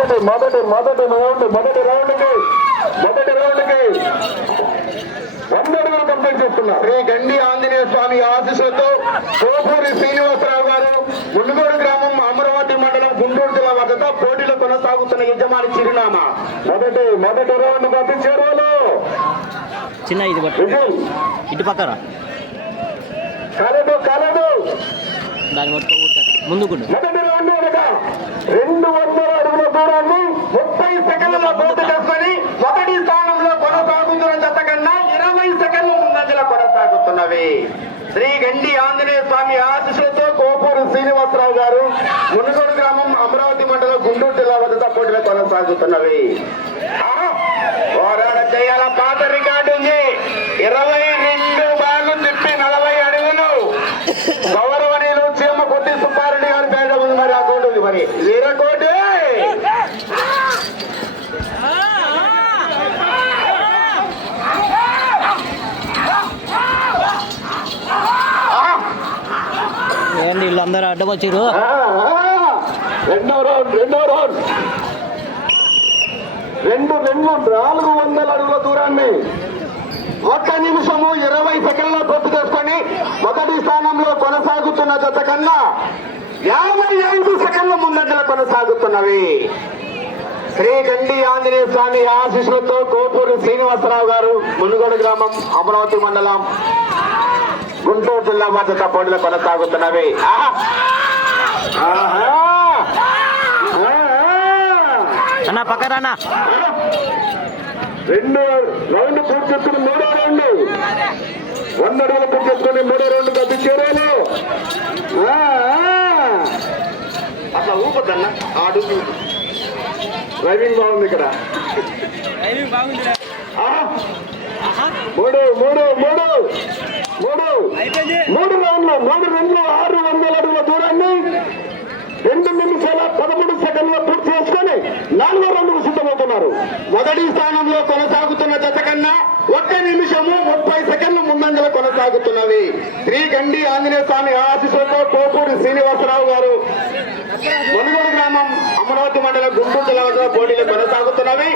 మొదటి రౌండ్కి 100 అడుగులు కంప్లీట్ చేస్తున్నారు. శ్రీ గండి ఆంజనేయ స్వామి ఆశీస్సులతో కోపూరి శ్రీనివాసరావు గారు మునుగోడు గ్రామం అమరావతి మండలం గుంటూరు జిల్లా వద్ద పోటీలో కొనసాగుతున్న యజమాని చిరునామా. మొదటి రౌండ్ గతి చెరువులు చిన్న ఇది ఇటు పక్కన కాలేదు దాని మొత్తం ముందుకుండు. మొదటి రౌండ్ అనగా 200 అడుగుల దూరాన్ని 30 సెకండ్లలో పూర్తి చేసుకొని మొదటి స్థానంలో కొనసాగుతున్న జత కన్నా 20 సెకండ్ల ముందంజలో కొనసాగుతున్నవి. శ్రీ గండి ఆంజనేయ స్వామి ఆశీస్సులతో కోపూరు శ్రీనివాసరావు గారు మునుగోడు గ్రామం అమరావతి మండలం గుంటూరు జిల్లా వద్ద పోటీలో కొనసాగుతున్నవి. పోరాటం చేయాల పాత రికార్డు ఉంది. 22 బాగు తిప్పి 40 అడుగులు గౌరవనీయులు చీమ కొట్టి సుబ్బారెడ్డి గారి పేట ఉంది. మరి ఆ కోటు ఉంది. మరి వీరకోటి ఏంటి వీళ్ళందరూ అడ్డం వచ్చారు. రెండో రౌండ్ 400 అడుగుల దూరాన్ని 1 నిమిషము 20 సెకండ్లో పూర్తి చేసుకొని మొదటి స్థానంలో కొనసాగుతున్న జత కన్నా 55 సెకండ్ల ముందంజలో కొనసాగుతున్నవి. శ్రీ గండి ఆంజనేయ స్వామి ఆశీస్సులతో కోపూరి శ్రీనివాసరావు గారు మునుగోడు గ్రామం అమరావతి మండలం గుంటూరు జిల్లా మధ్య పోటీలో కొనసాగుతున్నవి. అన్న పక్కన 2 రౌండ్ పూర్తి చేసుకుని 3వ రౌండ్ 100 అడుగులు పూర్తి చేసుకుని 3వ రౌండ్ గతి చేరాలి. అట్లా ఊపద్దన్న అడుగు డ్రైవింగ్ బాగుంది ఇక్కడ. 3 రౌండ్లు 600 అడుగుల దూరాన్ని 2 నిమిషాల 13 సెకండ్లో పూర్తి చేసుకొని 4వ రౌండ్కు సిద్ధమవుతున్నారు. మొదటి స్థానంలో కొనసాగుతున్న జత కన్నా 1 నిమిషము 30 సెకండ్ల ముందంజలో కొనసాగుతున్నవి. శ్రీ గండి ఆంజనేయ స్వామి ఆశీస్సులతో కోపూరి శ్రీనివాసరావు గారు మునుగోడు గ్రామం అమరావతి మండలం గుంటూరు జిల్లా వద్ద పోటీలు కొనసాగుతున్నవి.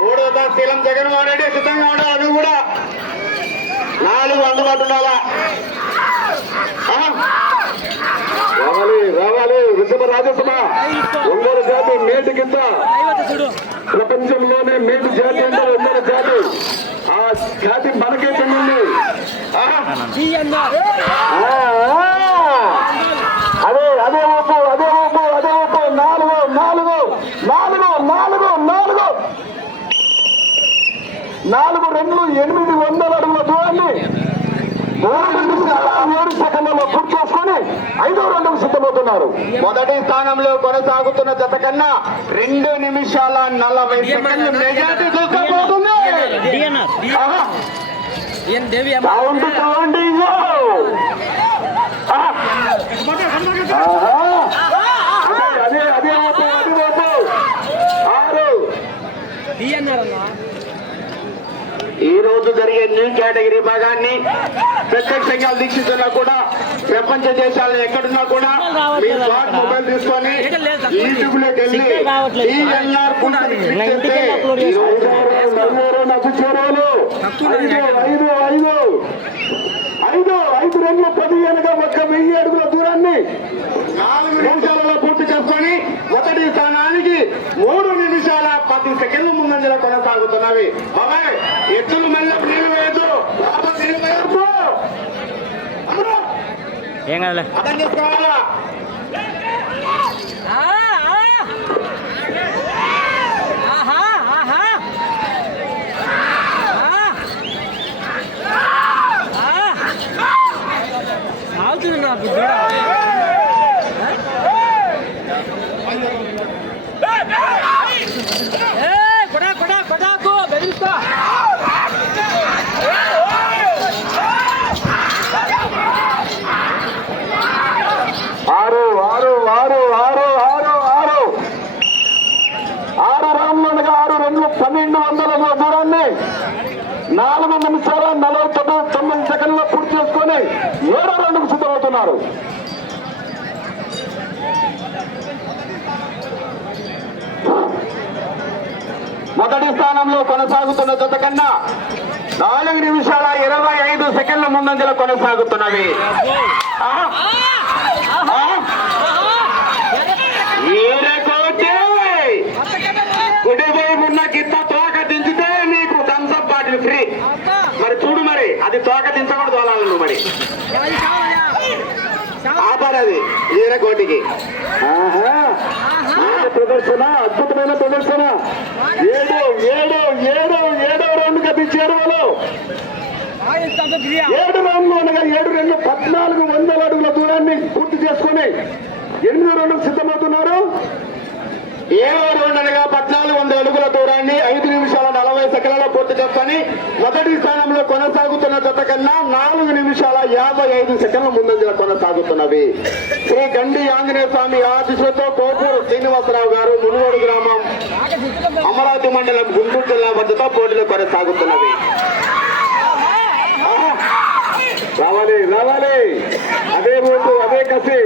3వ శీలం జగన్మోహన్ రెడ్డి సిద్ధంగా ఉండాలి. అది కూడా 4 అందుబాటు ఉండాలా. రావాలి వృషభ రాజసభ ఒంగోలు జాతి మేటి కింద ప్రపంచంలోనే మేటి జాతి అంటే ఒంగోలు జాతి. ఆ జాతి మనకే చెందింది. అదే ఊపు 4 రెండ్లు 800 అడుగుల దూరాన్ని 7 సెకండ్లలో పూర్తి చేసుకొని 5వ రౌండ్కు సిద్ధమవుతున్నారు. మొదటి స్థానంలో కొనసాగుతున్న జత కన్నా 2 నిమిషాల 40 సెకండ్లు మెజార్టీ చూసుకోబోతుంది. అదే ఊపు 6 ఈ రోజు జరిగే న్యూ కేటగిరీ భాగాన్ని ప్రత్యక్షంగా దీక్షిస్తున్నా కూడా ప్రపంచ దేశాల్లో ఎక్కడున్నా కూడా మీ స్మార్ట్ మొబైల్ తీసుకొని యూట్యూబ్ లోకి వెళ్ళి ఐదు రెండ్ల 10,000 అడుగుల దూరాన్ని 4 నిమిషాలలో పూర్తి చేసుకొని మొదటి స్థానానికి 3 నిమిషాల 10 సెకండ్ల ముందంజలో కొనసాగుతున్నవి. బాబాయ్ ఎత్తులు మళ్ళీ నీళ్ళు వేయద్దు. ఏం కాదులే అర్థం చేసుకోవాలా. మొదటి స్థానంలో కొనసాగుతున్న జత కన్నా 4 నిమిషాల 25 సెకండ్ల ముందంజలో కొనసాగుతున్నవి. కుడివైపు ఉన్న గిత్త తోక దించితే నీకు థమ్స్అప్ బాటిల్ ఫ్రీ. మరి చూడు, మరి అది తోక దించకూడదు వాళ్ళ నువ్వు మరి ఆపారది ఈరకోటికి. ప్రదర్శన, అద్భుతమైన ప్రదర్శన. 7 రౌండ్ కట్టించారు వాళ్ళు. 7 రౌండ్లు అనగా 7-2 1400 అడుగుల దూరాన్ని పూర్తి చేసుకుని 8వ రౌండ్కు సిద్ధమవుతున్నారు. 7వ రౌండ్ అనగా 1400 అడుగుల దూరాన్ని 5 నిమిషాల 40 సెకండ్లలో పూర్తి చేసుకొని మొదటి స్థానంలో కొనసాగుతున్న జత కన్నా 4 నిమిషాల 55 సెకండ్ల ముందంజలో కొనసాగుతున్నవి. శ్రీ గండి ఆంజనేయ స్వామి ఆశీస్సులతో కోపూరు శ్రీనివాసరావు గారు, మునుగోడు గ్రామం, అమరావతి మండలం, గుంటూరు జిల్లా వద్దతో పోటీలు కొనసాగుతున్నవి. రావాలి అదే రోజు అదే కసి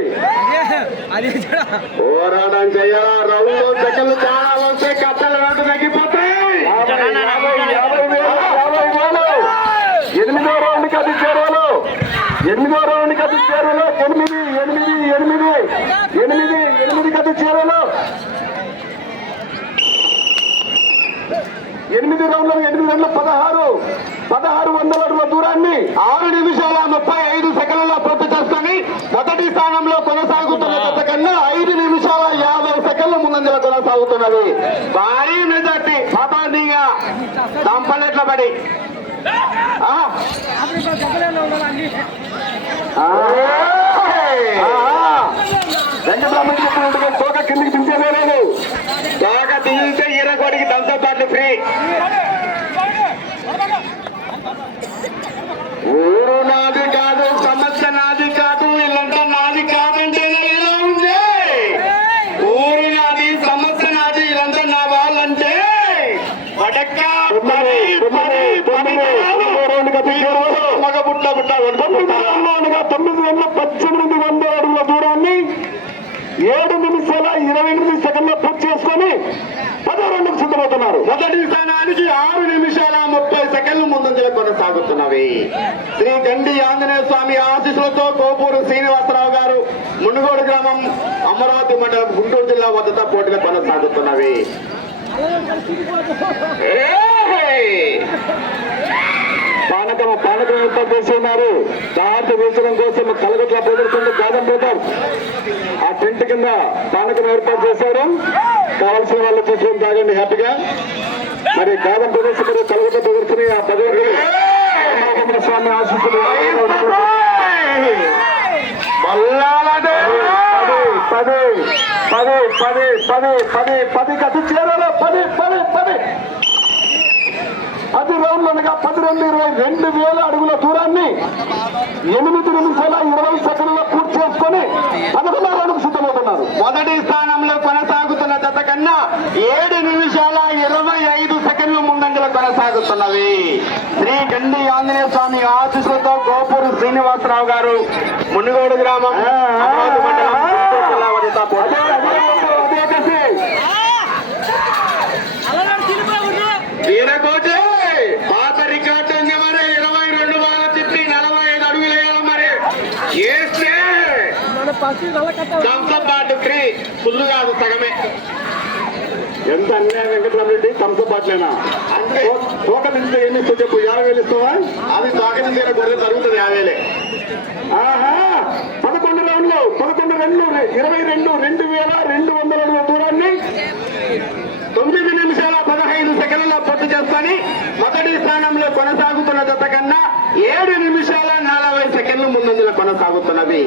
పోరాటం చేయాలా. 2 సెకండ్లు చాలా వస్తే కట్టలు రెండు తగ్గిపోతాయి. 8వ రౌండ్కి అది చేరువలో 8వ రౌండ్కి అది చేరువలో 8 కది చేరువలో 8 రౌండ్లు 1600 అడుగుల దూరాన్ని 6 నిమిషాల 35 సెకండ్లలో పూర్తి చేసుకొని మొదటి స్థానంలో కొనసాగుతున్న జత కన్నా 5 నిమిషాల 50 సెకండ్ల ముందంజలో కొనసాగుతున్నది. భారీ మెజార్టీ సాధారణంగా దంపలెట్ల పడి వెంకటరామన్ చెప్పినట్టుగా తోక కిందికి దించేదే లేదు. తోక దించితే ఈరకోడికి థమ్స్అప్ బాటిల్ ఫ్రీ. ఊరు నాది కాదు, సమస్య నాది కాదు, ఇల్లంతా నాది కాదంటేనే ఇలా ఉంది. ఊరు నాది, సమస్య నాది, ఇల్లంతా నా వాళ్ళంటే మగ బుట్ట 918 అడుగుల దూరాన్ని 7 నిమిషాల 28 సెకండ్ల పూర్తి చేసుకొని 10వ రౌండ్కు సిద్ధమవుతున్నారు. మొదటి స్థానానికి 6 నిమిషాల 30 సెకండ్లు ముందంజలో కొనసాగుతున్నవి. శ్రీ గండి ఆంజనేయ స్వామి ఆశీస్సులతో కోపూరు శ్రీనివాసరావు గారు, మునుగోడు గ్రామం, అమరావతి మండలం, గుంటూరు జిల్లా వద్దతో పోటీలు కొనసాగుతున్నవి. పానకం ఏర్పాటు చేసి ఉన్నారు. దాహత వేసడం కోసం కలగట్ల ప్రదర్శన గాదం బ్రదర్స్ ఆ టెంట్ కింద పానకం ఏర్పాటు చేశారు. కావాల్సిన వాళ్ళు చూసుకొని తాగండి హ్యాపీగా. మరి గాదం ప్రదర్శన మరియు కలగట్ల ప్రదర్శన ఆ 10 స్వామి ఆశిస్తున్నారు. 10 కట్టి చేరాలి. 10 రౌండ్లు అనగా 10-22 అడుగుల దూరాన్ని 8 నిమిషాల 20 సెకండ్లలో పూర్తి చేసుకొని 11వ రౌండ్కు సిద్ధమవుతున్నారు. మొదటి స్థానంలో కొనసాగుతున్న జత కన్నా 7 నిమిషాల 25 సెకండ్లు ముందంజలో కొనసాగుతున్నవి. శ్రీ గండి ఆంజనేయ స్వామి ఆశీస్సులతో కోపూరు శ్రీనివాసరావు గారు, మునుగోడు గ్రామం, అమరావతి మండలం, గుంటూరు జిల్లా వద్దతో పోటీలు. ఈరకోటి పాత రికార్డు ఉంది మరి. 22 బాగా తిప్పి 45 అడుగులు వేయాలి మరి. వేస్తే థమ్స్అప్ బాటిల్ ఫ్రీ. ఫుల్ కాదు, సగమే. ఎంత అన్యాయం వెంకటరామరెడ్డి. థమ్స్అప్ బాటిలేనా అంటే తోక నుంచి ఏమి ఇస్తూ చెప్పు. 50,000 ఇస్తావా? అది తోక నుంచి గొర్రె జరుగుతుంది 50,000. 11 రౌండ్లు 22 2200 అడుగుల దూరాన్ని 9 నిమిషాల 15 సెకండ్లలో పూర్తి చేసుకొని మొదటి స్థానంలో కొనసాగుతున్న జత కన్నా 7 నిమిషాల 40 సెకండ్లు ముందంజలో కొనసాగుతున్నవి.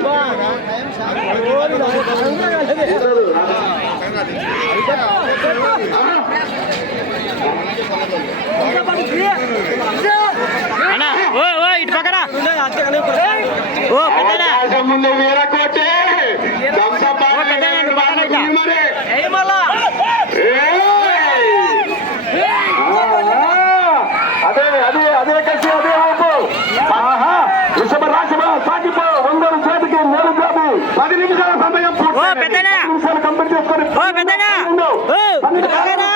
ముందు వీరకోటే అదే కలిసి అదే వైపు వృషభ రాశి సాగిపో 100 చేతికి 4 జాబు 10 నిమిషాల సమయం నిమిషాలు కంప్లీట్ చేసుకొని ఓ పెద్దనా! ఓ, ఇటు పక్కనా?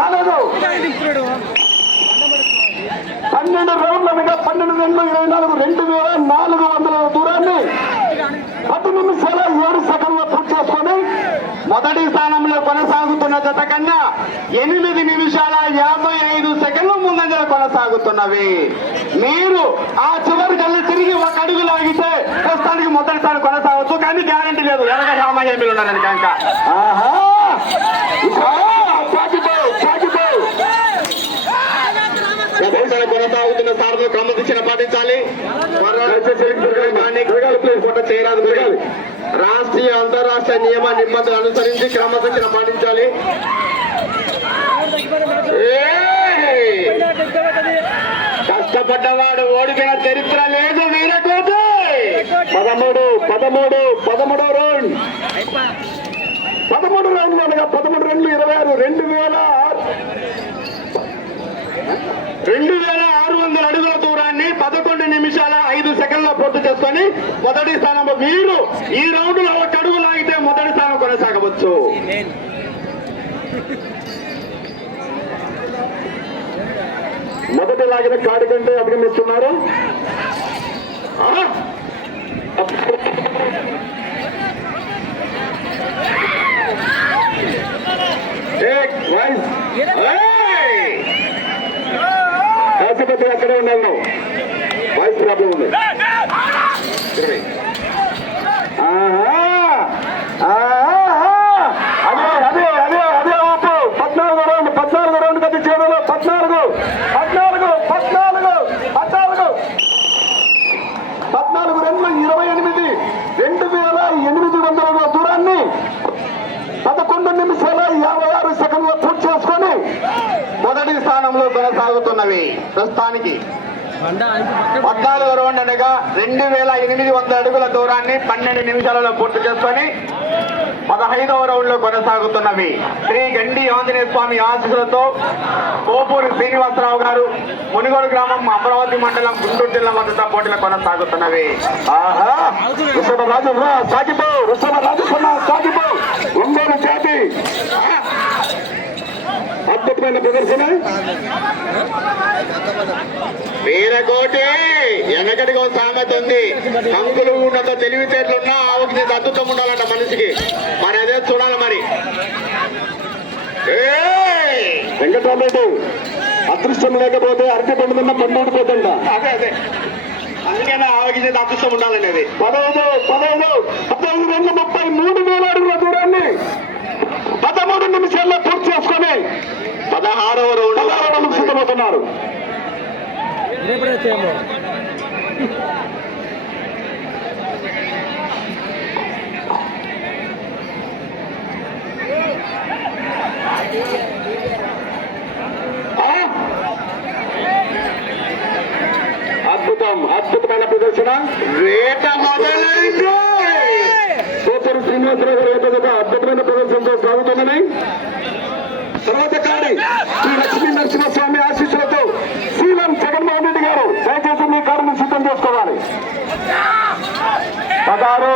కాలేదు 12 రౌండ్లు అనగా 12 2 24 2400 దూరాన్ని 10 నిమిషాల 7 సెకండ్లు పూర్తి చేసుకొని మొదటి స్థానంలో కొనసాగుతున్న జత కన్నా 8 నిమిషాల 55 సెకండ్లు ముందంజలో కొనసాగుతున్నవి. మీరు ఆ చివరి కల్లి తిరిగి ఒక అడుగు లాగితే ప్రస్తుతానికి మొదటి స్థానం కొనసాగవచ్చు, కానీ గ్యారంటీ లేదు. వెనక రామయ్యలు ఉన్నారని కనుక కొనసాగుతున్న సార్లు క్రమశిక్షణ పాటించాలి. చేయరాదు. రాష్ట్రీయ అంతరాష్ట్రీయ నియమ నిబంధనలు అనుసరించి క్రమశిక్షణ పాటించాలి. కష్టపడ్డవాడు ఓడిపోయిన చరిత్ర లేదు. వీరకోటి 13 రౌండ్ 13 రౌండ్లు అనగా 13 2 26 2600 అడుగుల దూరాన్ని 11 నిమిషాల 5 సెకండ్ల పూర్తి చేసుకొని మొదటి స్థానంలో మీరు ఈ రౌండ్ లో ఒక అడుగు లాగితే మొదటి స్థానం కొనసాగవచ్చు. మొదటి లాగిన కాడి కంటే అధిగమిస్తున్నారు. కాశీపతి అక్కడే ఉన్నాను. వాయిస్ ప్రాబ్లం ఉంది. అదే ఊపు 14 రౌండ్ గది చేరలో 14 రన్లు 28 2800 దూరాన్ని 11 నిమిషాల 56 సెకండ్ల పూర్తి చేసుకొని మొదటి స్థానంలో కొనసాగుతున్నవి. ప్రస్తుతానికి 14 రౌండ్ అనగా 2800 అడుగుల దూరాన్ని 12 నిమిషాలలో పూర్తి చేసుకొని 15వ రౌండ్ లో కొనసాగుతున్నవి. శ్రీ గండి ఆంజనేయ స్వామి ఆశీస్సులతో కోపూరి శ్రీనివాసరావు గారు, మునిగోడు గ్రామం, అమరావతి మండలం, గుంటూరు జిల్లా మద్దతు పోటీలు కొనసాగుతున్నవి. ఒంగోలు జాతి అద్భుతమైన ప్రదర్శన. వీరకోటి వెనకటికి ఒక సామెత ఉంది, కంకులు ఉన్నంత తెలివితేటలున్నా ఆవుకి అద్భుతం ఉండాలంట మనిషికి. మరి అదే చూడాలి. మరి వెంకటరామరెడ్డి అదృష్టం లేకపోతే అరటి పండు మీద పండు ఊడిపోతుంట. అదే అందుకనే ఆవుకి అదృష్టం ఉండాలనేది. 15 2 33 అడుగుల దూరాన్ని 13 నిమిషాల్లో పూర్తి చేసుకొని 16వ రౌండ్ సిద్ధమవుతున్నారు. అద్భుతమైన ప్రదర్శన. వేట మొదలైంది. కోపూరు శ్రీనివాసరావు గారు అద్భుతమైన ప్రదర్శనతో సాగుతున్నాయి. తర్వాత కాడి శ్రీ లక్ష్మీ నరసింహస్వామి ఆశీస్సులతో శ్రీలం జగన్మోహన్ రెడ్డి గారు దయచేసి మీ కారును సిద్ధం చేసుకోవాలి. 16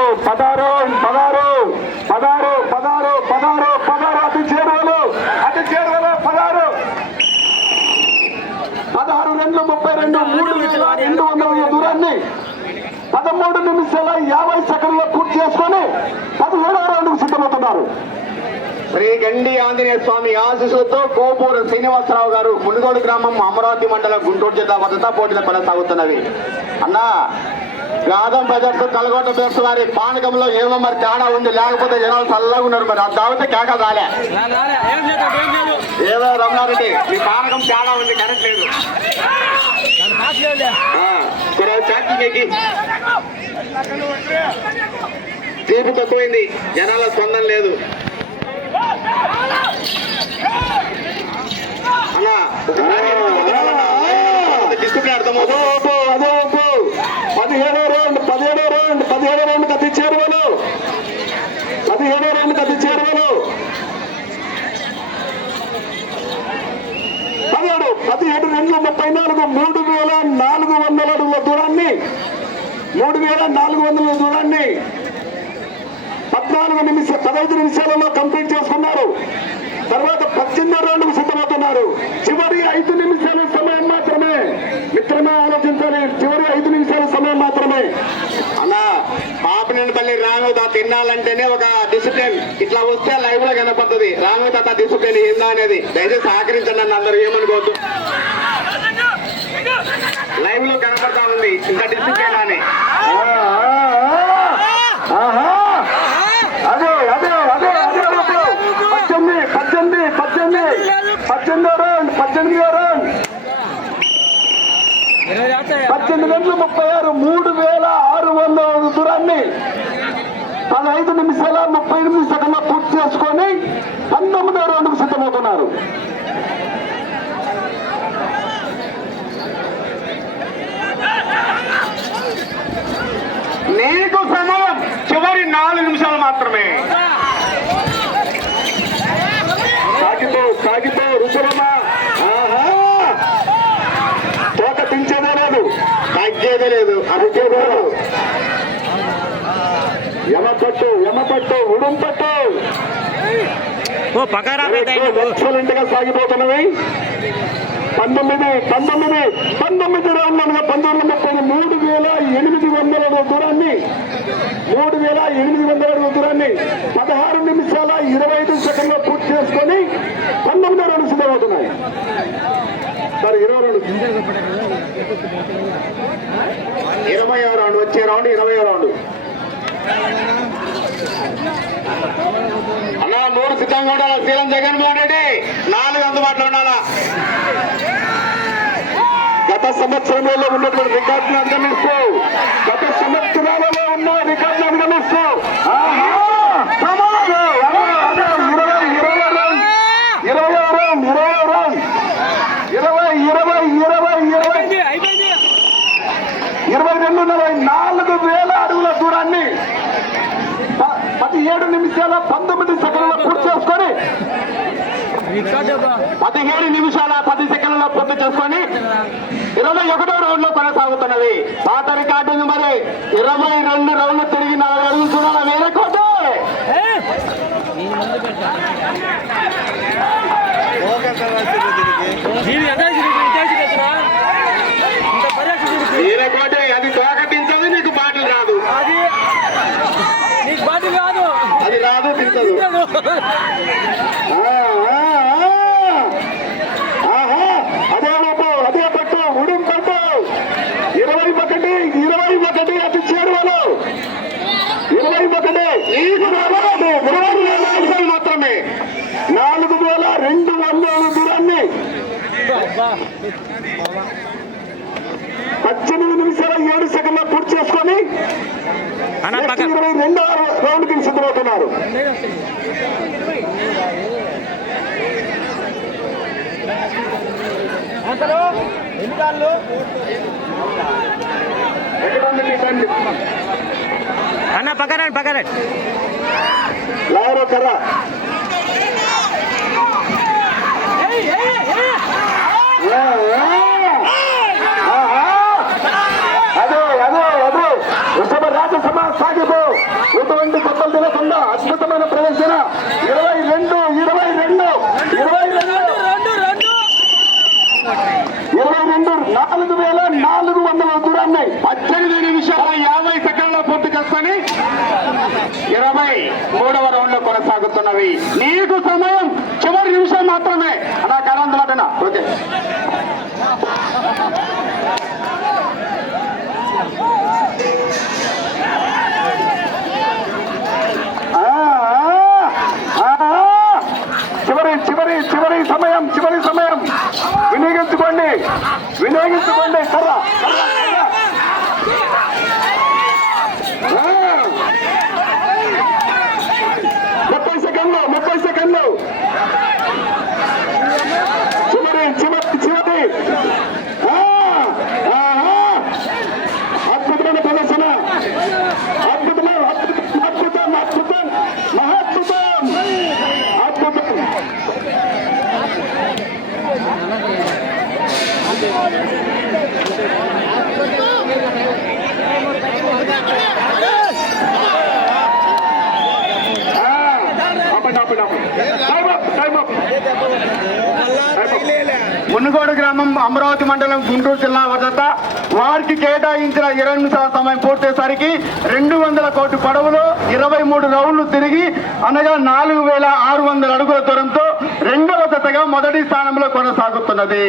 అతి చేరువలు 16 రన్లు 32 దూరాన్ని 13 నిమిషాల 50 సెకండ్లో పూర్తి చేసుకొని 17వ రౌండ్కు సిద్ధమవుతున్నారు. శ్రీ గండి ఆంజనేయ స్వామి ఆశీస్సులతో కోపూరు శ్రీనివాసరావు గారు, మునుగోడు గ్రామం, అమరావతి మండలం, గుంటూరు జిల్లా భద్రతా పోటీలు కొనసాగుతున్నవి. అన్నా గాదం బ్రదర్స్, కలగొండ బ్రదర్స్ వారి పానకంలో ఏమో మరి తేడా ఉంది, లేకపోతే జనాలు చల్లగా ఉన్నారు. మరి అది కాబట్టి కేక రాలే. ఏదో రమణారెడ్డి మీ పానకం తేడా ఉంది, కరెక్ట్ లేదు. తీపి తక్కువైంది, జనాల స్పందన లేదు. అన్నా డిస్ప్లే అర్థమవుతుంది. 17వ రౌండ్ అతి చేరువలు 17వ రౌండ్ అతి చేరువలు 17 2 34 3400 అడుగుల దూరాన్ని 14 15 నిమిషాలలో కంప్లీట్ చేసుకున్నారు. తర్వాత 18వ రౌండ్కు సిద్ధమవుతున్నారు. చివరి 5 నిమిషాల సమయం మాత్రమే. మిత్రమే ఆలోచించాలి, చివరి 5 నిమిషాల సమయం మాత్రమే. అన్నా పాపనేనిపల్లి రాము తాత తినాలంటేనే ఒక డిసిప్లిన్. ఇట్లా వస్తే లైవ్ లో కనపడుతుంది రాము తాత డిసిప్లిన్ ఏందా అనేది. దయచేసి సహకరించండి అన్న, అందరూ ఏమనుకోవద్దు. లైవ్ లో కనపడతా ఉంది ఇంత డిసిప్లిన్ అని. అదే అదే అదే అదే 18వ రౌండ్ 18వ రౌండ్ 18 గంటల 36 3600 దూరాన్ని 15 నిమిషాల 38 సెకండ్ల పూర్తి చేసుకొని 19వ రౌండ్కు సిద్ధమవుతున్నారు. నీకు సమయం చివరి 4 నిమిషాలు మాత్రమే. సాగిపో రుచులమా. తోక దించేదే లేదు, తగ్గేదే లేదు, అదిగేదే లేదు. యమపట్టు ఉడుంపట్టు ఎక్సలెంట్ గా సాగిపోతున్నవి. 19 రౌండ్లుగా 3,800 అడుగుల దూరాన్ని 3,800 అడుగుల దూరాన్ని 16 నిమిషాల 25 సెకండ్లో పూర్తి చేసుకొని 19వ రౌండ్ సిద్ధమవుతున్నాయి. సార్ 20వ రౌండ్ వచ్చే రౌండ్ 20వ రౌండ్. అలా 3 సిద్ధంగా ఉండాలా. సీఎం జగన్మోహన్ రెడ్డి 4 అందుబాటులో ఉండాలా. గత సంవత్సరంలో ఉన్నటువంటి రికార్డును అధిగమిస్తూ 4,000 అడుగుల దూరాన్ని 17 నిమిషాల 19 సెకండ్ల పూర్తి చేసుకొని 17 నిమిషాల 10 సెకండ్లలో పూర్తి చేసుకొని 21వ రౌండ్ లో కొనసాగుతున్నది. పాత రికార్డు మరి 22 రౌండ్లు తిరిగి 4 అడుగులు చూడాలి. వేరే కోట వేరే కోట అది తోకటించదు, నీకు బాటిల్ రాదు. అది రాదు, తింటదు. అదే పట్టు ఉడుం పట్టు 21 అతి చేరువలో 21 మాత్రమే 4,200 దూరాన్ని 18 నిమిషాల 7 సెకండ్ల పూర్తి చేసుకొని 22వ రౌండ్ కి సిద్ధమవుతున్నారు. అన్న పక్కన లారో కర్ర అదే వృషభ రాజసభ సాగిపో. ఎటువంటి కొత్తలు తినకుండా అద్భుతమైన ప్రదర్శన. 22 4,400 దూరాన్ని 18 నిమిషాల 50 సెకండ్ల పూర్తి చేసుకొని 23వ రౌండ్ లో కొనసాగుతున్నవి. నీకు సమయం చివరి నిమిషం మాత్రమే. అలా కరందులటనా ఓకే. చివరి సమయం వినియోగించుకోండి. కర్ర 30 సెకండ్లు చివరి అద్భుతమైన ప్రదర్శన. అద్భుతం మహాద్భుతం. మునుగోడు గ్రామం అమరావతి మండలం గుంటూరు జిల్లా వద్ద వారికి కేటాయించిన 20 నిమిషాల సమయం పూర్తయ్యేసరికి 200 కోటి పడవలు 23 రౌండ్లు తిరిగి అనగా 4600 అడుగుల దూరంతో రెండవ జతగా మొదటి స్థానంలో కొనసాగుతున్నది.